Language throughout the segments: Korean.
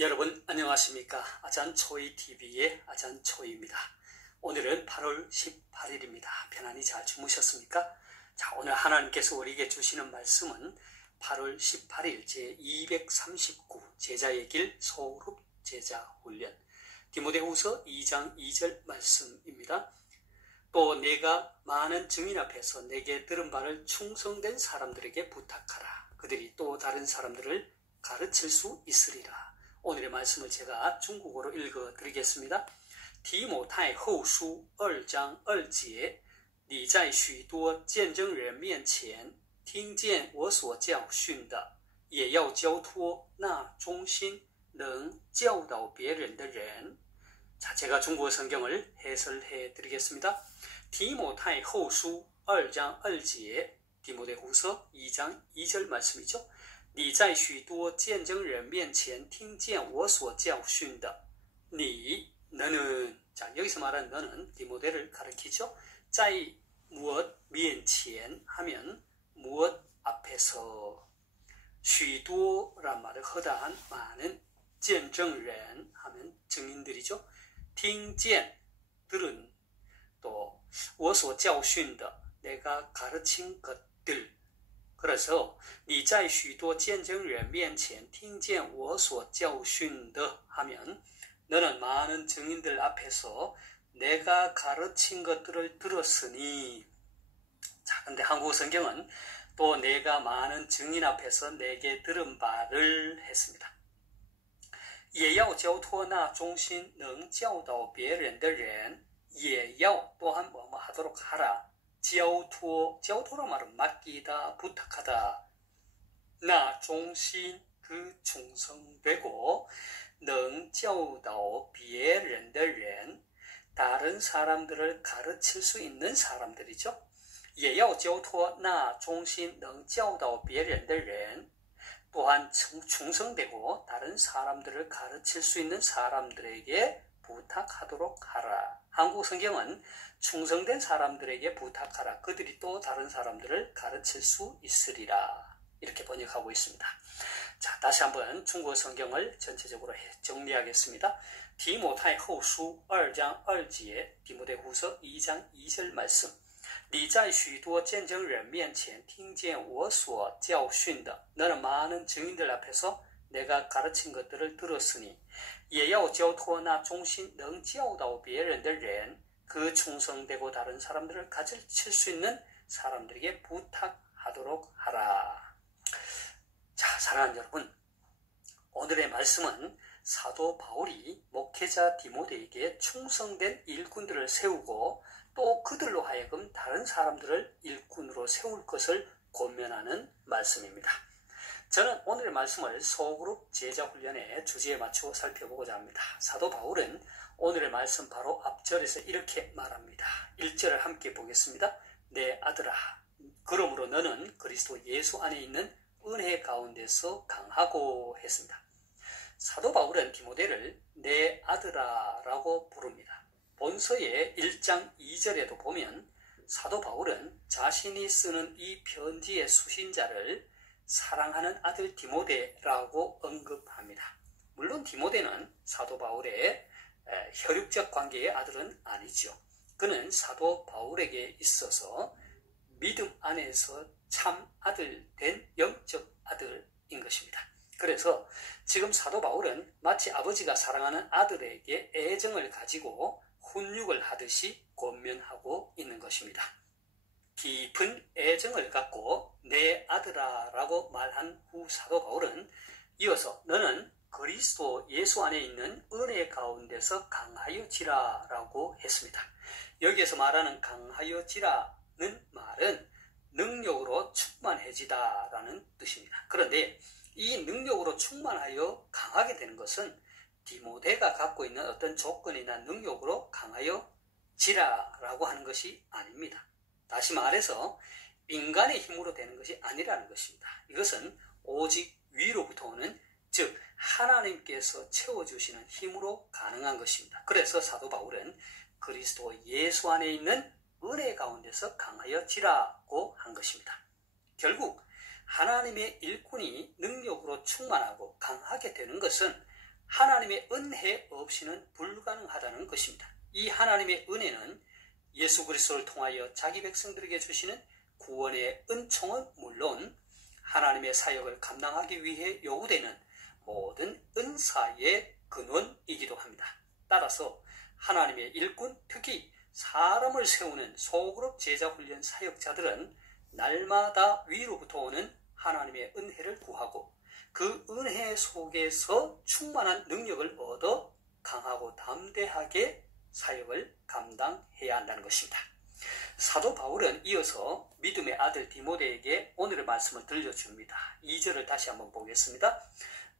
여러분 안녕하십니까? 아잔초이TV의 아잔초이입니다. 오늘은 8월 18일입니다. 편안히 잘 주무셨습니까? 자, 오늘 하나님께서 우리에게 주시는 말씀은 8월 18일 제239 제자의 길 소그룹 제자훈련 디모데후서 2장 2절 말씀입니다. 또 내가 많은 증인 앞에서 내게 들은 바를 충성된 사람들에게 부탁하라. 그들이 또 다른 사람들을 가르칠 수 있으리라. 오늘의 말씀을 제가 중국어로 읽어드리겠습니다. 提摩太后书2章2节你在许多见证人面前听见我所教训的也要交托那忠心能教导别人的人 자, 제가 중국어 성경을 해설해 드리겠습니다. 提摩太后书2章2节 디모데후서 2장 2절 말씀이죠. 你在许多见证人面前听见我所教训的 너는 자 여기서 말하는 너는 디모데를 가리키죠. 在무엇 面前 하면 무엇 앞에서 许多란 말을 허다한 많은 见证人 하면 증인들이죠. 听见 들은 또 我所教训的 내가 가르친 것들 그래서 你在许多见证人面前听见我所教训的 하면 너는 많은 증인들 앞에서 내가 가르친 것들을 들었으니 자, 근데 한국 성경은 또 내가 많은 증인 앞에서 내게 들은 바를 했습니다. 也要交托那忠心能教导别人的人也要 또한 뭐뭐 하도록 하라. 交托란 말은 맡기다, 부탁하다. 나忠心 그 충성되고 能教导别人的人 다른 사람들을 가르칠 수 있는 사람들이죠. 也要交托那忠心能教导别人的人 또한 충성되고 다른 사람들을 가르칠 수 있는 사람들에게 부탁하도록 하라. 한국 성경은 충성된 사람들에게 부탁하라. 그들이 또 다른 사람들을 가르칠 수 있으리라. 이렇게 번역하고 있습니다. 자, 다시 한번 중국어 성경을 전체적으로 정리하겠습니다. 提摩太后书2章2节 디모데후서 2장 2절 말씀 你在许多见证人面前听见我所教训的 너는 많은 증인들 앞에서 내가 가르친 것들을 들었으니 也要交托那忠心能教导别人的人 그 충성되고 다른 사람들을 가르칠 수 있는 사람들에게 부탁하도록 하라. 자, 사랑하는 여러분, 오늘의 말씀은 사도 바울이 목회자 디모데에게 충성된 일꾼들을 세우고 또 그들로 하여금 다른 사람들을 일꾼으로 세울 것을 권면하는 말씀입니다. 저는 오늘의 말씀을 소그룹 제자훈련의 주제에 맞추어 살펴보고자 합니다. 사도 바울은 오늘의 말씀 바로 앞절에서 이렇게 말합니다. 1절을 함께 보겠습니다. 내 아들아, 그러므로 너는 그리스도 예수 안에 있는 은혜 가운데서 강하고 했습니다. 사도 바울은 디모데를 내 아들아 라고 부릅니다. 본서의 1장 2절에도 보면 사도 바울은 자신이 쓰는 이 편지의 수신자를 사랑하는 아들 디모데라고 언급합니다. 물론 디모데는 사도 바울의 혈육적 관계의 아들은 아니죠. 그는 사도 바울에게 있어서 믿음 안에서 참 아들 된 영적 아들인 것입니다. 그래서 지금 사도 바울은 마치 아버지가 사랑하는 아들에게 애정을 가지고 훈육을 하듯이 권면하고 있는 것입니다. 깊은 애정을 갖고 내 아들아 라고 말한 후 사도 바울은 이어서 너는 그리스도 예수 안에 있는 은혜 가운데서 강하여지라 라고 했습니다. 여기에서 말하는 강하여지라는 말은 능력으로 충만해지다 라는 뜻입니다. 그런데 이 능력으로 충만하여 강하게 되는 것은 디모데가 갖고 있는 어떤 조건이나 능력으로 강하여지라 라고 하는 것이 아닙니다. 다시 말해서 인간의 힘으로 되는 것이 아니라는 것입니다. 이것은 오직 위로부터 오는 즉 하나님께서 채워주시는 힘으로 가능한 것입니다. 그래서 사도 바울은 그리스도 예수 안에 있는 은혜 가운데서 강하여지라고 한 것입니다. 결국 하나님의 일꾼이 능력으로 충만하고 강하게 되는 것은 하나님의 은혜 없이는 불가능하다는 것입니다. 이 하나님의 은혜는 예수 그리스도를 통하여 자기 백성들에게 주시는 구원의 은총은 물론 하나님의 사역을 감당하기 위해 요구되는 모든 은사의 근원이기도 합니다. 따라서 하나님의 일꾼, 특히 사람을 세우는 소그룹 제자훈련 사역자들은 날마다 위로부터 오는 하나님의 은혜를 구하고 그 은혜 속에서 충만한 능력을 얻어 강하고 담대하게 사역을 감당해야 한다는 것입니다. 사도 바울은 이어서 믿음의 아들 디모데에게 오늘의 말씀을 들려줍니다. 2절을 다시 한번 보겠습니다.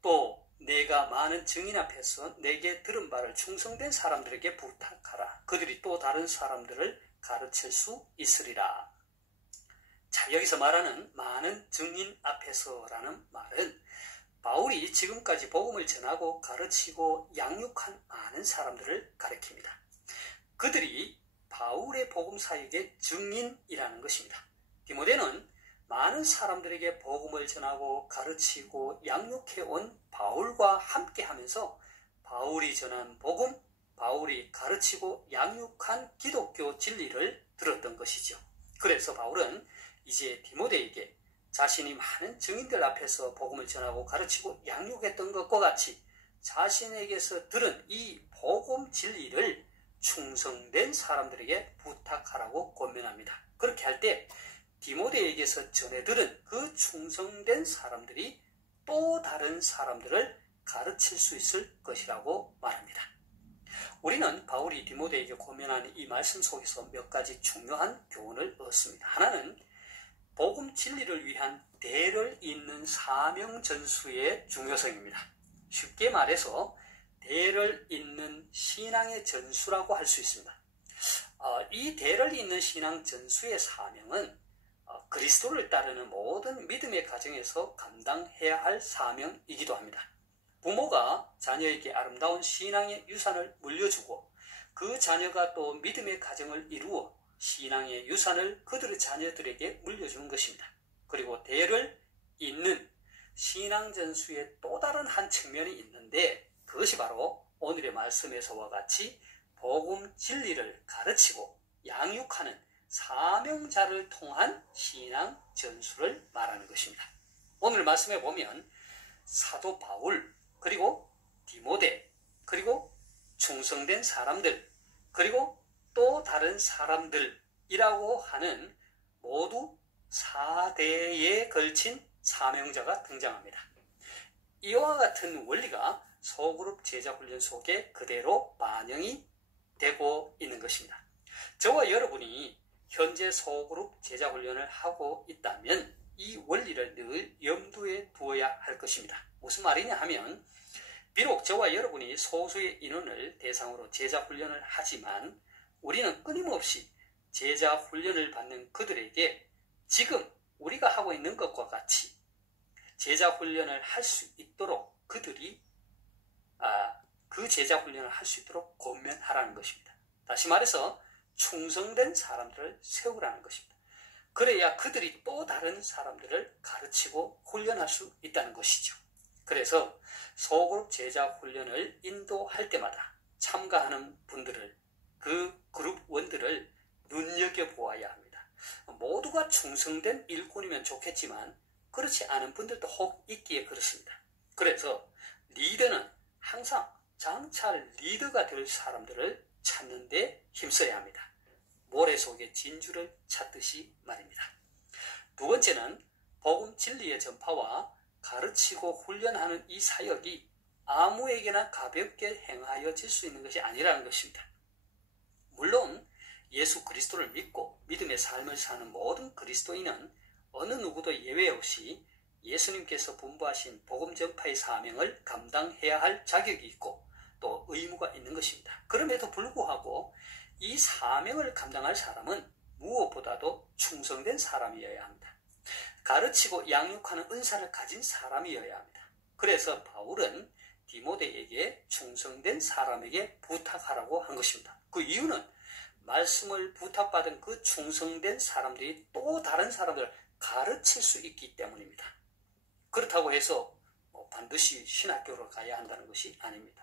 또 내가 많은 증인 앞에서 내게 들은 바를 충성된 사람들에게 부탁하라. 그들이 또 다른 사람들을 가르칠 수 있으리라. 자, 여기서 말하는 많은 증인 앞에서라는 말은 바울이 지금까지 복음을 전하고 가르치고 양육한 많은 사람들을 가리킵니다. 그들이 바울의 복음 사역의 증인이라는 것입니다. 디모데는 많은 사람들에게 복음을 전하고 가르치고 양육해온 바울과 함께하면서 바울이 전한 복음, 바울이 가르치고 양육한 기독교 진리를 들었던 것이죠. 그래서 바울은 이제 디모데에게 자신이 많은 증인들 앞에서 복음을 전하고 가르치고 양육했던 것과 같이 자신에게서 들은 이 복음 진리를 충성된 사람들에게 부탁하라고 권면합니다. 그렇게 할 때 디모데에게서 전해 들은 그 충성된 사람들이 또 다른 사람들을 가르칠 수 있을 것이라고 말합니다. 우리는 바울이 디모데에게 권면하는 이 말씀 속에서 몇 가지 중요한 교훈을 얻습니다. 하나는 복음 진리를 위한 대를 잇는 사명 전수의 중요성입니다. 쉽게 말해서 대를 잇는 신앙의 전수라고 할 수 있습니다. 이 대를 잇는 신앙 전수의 사명은 그리스도를 따르는 모든 믿음의 가정에서 감당해야 할 사명이기도 합니다. 부모가 자녀에게 아름다운 신앙의 유산을 물려주고 그 자녀가 또 믿음의 가정을 이루어 신앙의 유산을 그들의 자녀들에게 물려주는 것입니다. 그리고 대를 잇는 신앙 전수의 또 다른 한 측면이 있는데 그것이 바로 오늘의 말씀에서와 같이 복음 진리를 가르치고 양육하는 사명자를 통한 신앙 전수를 말하는 것입니다. 오늘 말씀에 보면 사도 바울, 그리고 디모데, 그리고 충성된 사람들, 그리고 또 다른 사람들이라고 하는 모두 4대에 걸친 사명자가 등장합니다. 이와 같은 원리가 소그룹 제자훈련 속에 그대로 반영이 되고 있는 것입니다. 저와 여러분이 현재 소그룹 제자훈련을 하고 있다면 이 원리를 늘 염두에 두어야 할 것입니다. 무슨 말이냐 하면 비록 저와 여러분이 소수의 인원을 대상으로 제자훈련을 하지만 우리는 끊임없이 제자훈련을 받는 그들에게 지금 우리가 하고 있는 것과 같이 제자훈련을 할 수 있도록 그들이 그 제자훈련을 할 수 있도록 권면하라는 것입니다. 다시 말해서 충성된 사람들을 세우라는 것입니다. 그래야 그들이 또 다른 사람들을 가르치고 훈련할 수 있다는 것이죠. 그래서 소그룹 제자훈련을 인도할 때마다 참가하는 분들을, 그 그룹원들을 눈여겨보아야 합니다. 모두가 충성된 일꾼이면 좋겠지만 그렇지 않은 분들도 혹 있기에 그렇습니다. 그래서 리더는 항상 장차 리더가 될 사람들을 찾는 데 힘써야 합니다. 모래 속에 진주를 찾듯이 말입니다. 두 번째는 복음 진리의 전파와 가르치고 훈련하는 이 사역이 아무에게나 가볍게 행하여질 수 있는 것이 아니라는 것입니다. 물론 예수 그리스도를 믿고 믿음의 삶을 사는 모든 그리스도인은 어느 누구도 예외 없이 예수님께서 분부하신 복음 전파의 사명을 감당해야 할 자격이 있고 또 의무가 있는 것입니다. 그럼에도 불구하고 이 사명을 감당할 사람은 무엇보다도 충성된 사람이어야 합니다. 가르치고 양육하는 은사를 가진 사람이어야 합니다. 그래서 바울은 디모데에게 충성된 사람에게 부탁하라고 한 것입니다. 그 이유는 말씀을 부탁받은 그 충성된 사람들이 또 다른 사람들을 가르칠 수 있기 때문입니다. 그렇다고 해서 반드시 신학교로 가야 한다는 것이 아닙니다.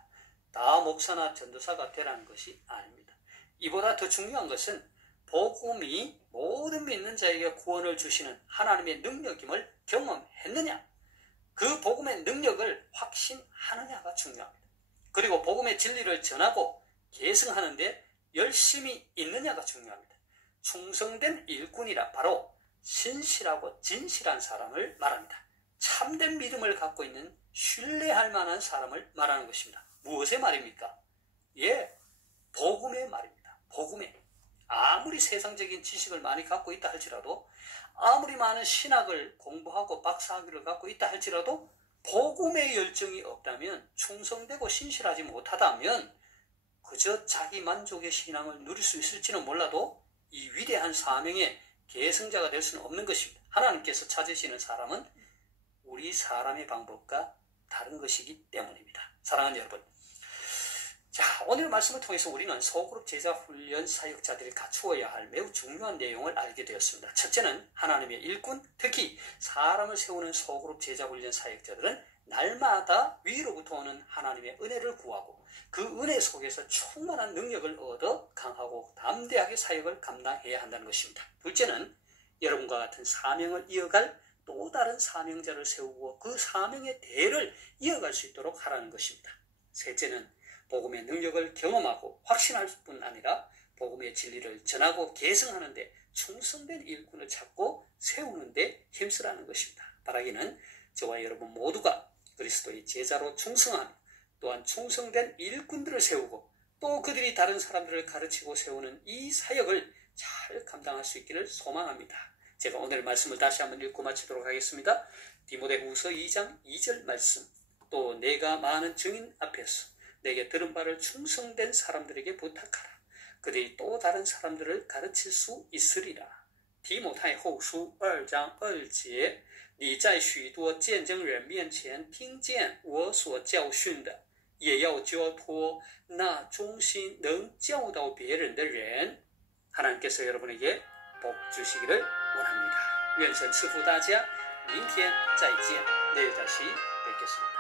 다 목사나 전도사가 되라는 것이 아닙니다. 이보다 더 중요한 것은 복음이 모든 믿는 자에게 구원을 주시는 하나님의 능력임을 경험했느냐, 그 복음의 능력을 확신하느냐가 중요합니다. 그리고 복음의 진리를 전하고 계승하는 데 열심히 있느냐가 중요합니다. 충성된 일꾼이라 바로 신실하고 진실한 사람을 말합니다. 참된 믿음을 갖고 있는 신뢰할 만한 사람을 말하는 것입니다. 무엇의 말입니까? 복음의 말입니다. 복음의. 아무리 세상적인 지식을 많이 갖고 있다 할지라도, 아무리 많은 신학을 공부하고 박사학위를 갖고 있다 할지라도 복음의 열정이 없다면, 충성되고 신실하지 못하다면 그저 자기 만족의 신앙을 누릴 수 있을지는 몰라도 이 위대한 사명의 계승자가 될 수는 없는 것입니다. 하나님께서 찾으시는 사람은 우리 사람의 방법과 다른 것이기 때문입니다. 사랑하는 여러분, 자, 오늘 말씀을 통해서 우리는 소그룹 제자 훈련 사역자들이 갖추어야 할 매우 중요한 내용을 알게 되었습니다. 첫째는 하나님의 일꾼, 특히 사람을 세우는 소그룹 제자 훈련 사역자들은 날마다 위로부터 오는 하나님의 은혜를 구하고 그 은혜 속에서 충만한 능력을 얻어 강하고 담대하게 사역을 감당해야 한다는 것입니다. 둘째는 여러분과 같은 사명을 이어갈 또 다른 사명자를 세우고 그 사명의 대를 이어갈 수 있도록 하라는 것입니다. 셋째는 복음의 능력을 경험하고 확신할 뿐 아니라 복음의 진리를 전하고 계승하는 데 충성된 일꾼을 찾고 세우는 데 힘쓰라는 것입니다. 바라기는 저와 여러분 모두가 그리스도의 제자로 충성하며 또한 충성된 일꾼들을 세우고 또 그들이 다른 사람들을 가르치고 세우는 이 사역을 잘 감당할 수 있기를 소망합니다. 제가 오늘 말씀을 다시 한번 읽고 마치도록 하겠습니다. 디모데후서 2장 2절 말씀. 또 내가 많은 증인 앞에서 내게 들은 바를 충성된 사람들에게 부탁하라. 그들이 또 다른 사람들을 가르칠 수 있으리라. 디모데후서 2장 2节你在许多见证人面前听见我所教训的，也要交托那忠心能教导别人的人。 하나님께서 여러분에게 복 주시기를 원합니다.愿神赐福大家，明天再见，내일 다시 뵙겠습니다.